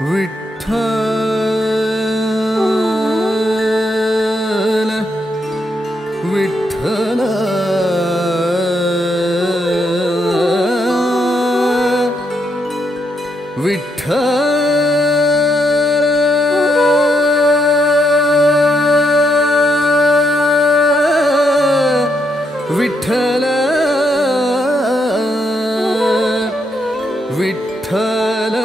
ವಿಠ್ಠಲ ವಿಠ್ಠಲ ವಿಠ್ಠಲ ವಿಠ್ಠಲ ವಿಠ್ಠಲ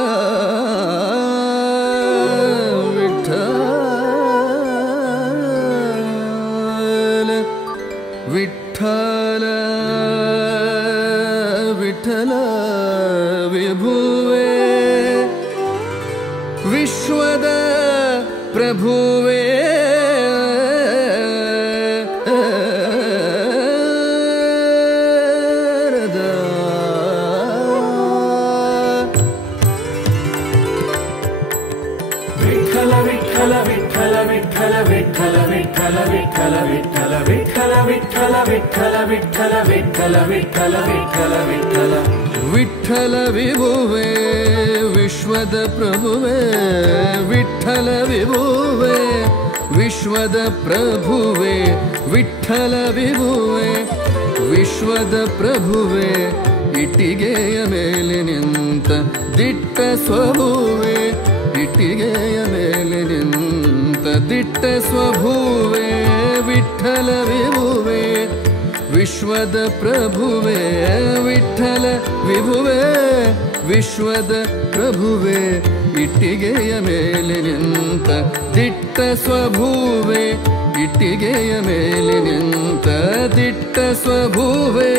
ವಿಠ್ಠಲ ವಿಠ್ಠಲ ವಿಭುವೇ ವಿಶ್ವದ ಪ್ರಭುವೇ ವಿಠ್ಠಲ ವಿಠ್ಠಲ ವಿಠ್ಠಲ ವಿಠ್ಠಲ ವಿಠ್ಠಲ ವಿಠ್ಠಲ ವಿಠ್ಠಲ ವಿಠ್ಠಲ ವಿಠ್ಠಲ ವಿಠ್ಠಲ ವಿಠ್ಠಲ ವಿಠ್ಠಲ ವಿಠ್ಠಲ ವಿಠ್ಠಲ ವಿಠ್ಠಲ ವಿಠ್ಠಲ ವಿಭುವೇ ವಿಶ್ವದ ಪ್ರಭುವೇ ವಿಠ್ಠಲ ವಿಭುವೇ ವಿಶ್ವದ ಪ್ರಭುವೇ ವಿಠ್ಠಲ ವಿಭುವೇ ವಿಶ್ವದ ಪ್ರಭುವೇ ಇಟ್ಟಿಗೆಯ ಮೇಲೆ ನಿಂತ ದಿಟ್ಟ ಸ್ವಭುವೇ ಇಟ್ಟಿಗೆಯ ಮೇಲೆ ನಿಂತ ದಿಟ್ಟ ಸ್ವಭುವೇ ವಿಠ್ಠಲ ವಿಭುವೇ ವಿಶ್ವದ ಪ್ರಭುವೇ ವಿಠ್ಠಲ ವಿಭುವೇ ವಿಶ್ವದ ಪ್ರಭುವೇ ಇಟ್ಟಿಗೆಯ ಮೇಲೆ ನಿಂತ ದಿಟ್ಟ ಸ್ವಭುವೇ ಇಟ್ಟಿಗೆಯ ಮೇಲೆ ನಿಂತ ದಿಟ್ಟ ಸ್ವಭುವೇ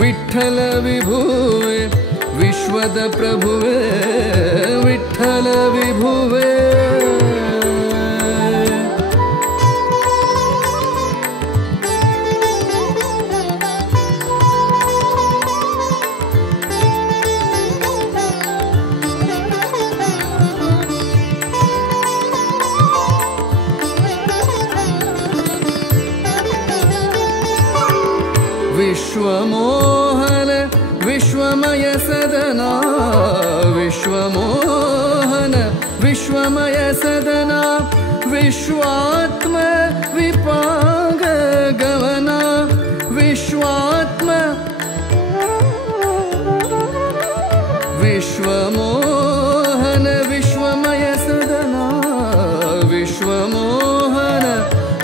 ವಿಠ್ಠಲ ವಿಭುವೇ ವಿಶ್ವದ ಪ್ರಭುವೇ ವಿಠ್ಠಲ ವಿಭುವೇ ವಿಶ್ವಮೋಹನ ವಿಶ್ವಮಯ ಸದನಾ ವಿಶ್ವಮೋಹನ ವಿಶ್ವಮಯ ಸದನಾ ವಿಶ್ವಾತ್ಮ ವಿಪಾಗ ಗಮನ ವಿಶ್ವಾತ್ಮ ವಿಶ್ವಮೋಹನ ವಿಶ್ವಮಯ ಸದನಾ ವಿಶ್ವಮೋಹನ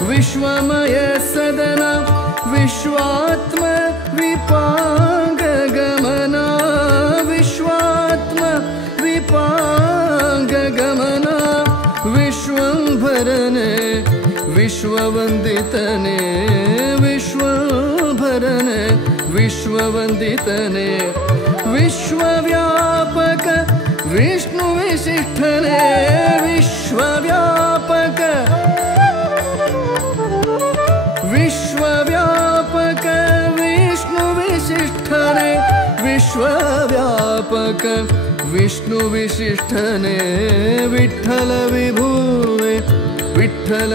ವಿಶ್ವಮಯ ಸದನಾ ವಿಶ್ವಾತ್ಮ ವಿಪಾಂಗ ಗಮನ ವಿಶ್ವಾತ್ಮ ವಿಪಾಂಗ ಗಮನ ವಿಶ್ವಂಭರನೆ ವಿಶ್ವವಂದಿತನೆ ವಿಶ್ವಂಭರನೆ ವಿಶ್ವವಂದಿತನೆ ವಿಶ್ವವ್ಯಾಪಕ ವಿಷ್ಣು ವಿಶಿಷ್ಠನೆ ವಿಶ್ವವ್ಯಾಪಕ ವಿಶ್ವವ್ಯಾಪಕ ವಿಷ್ಣು ವಿಶಿಷ್ಠನೆ ವಿಶ್ವವ್ಯಾಪಕ ವಿಷ್ಣು ವಿಶಿಷ್ಠನೆ ವಿಠ್ಠಲ ವಿಭುವೇ ವಿಠ್ಠಲ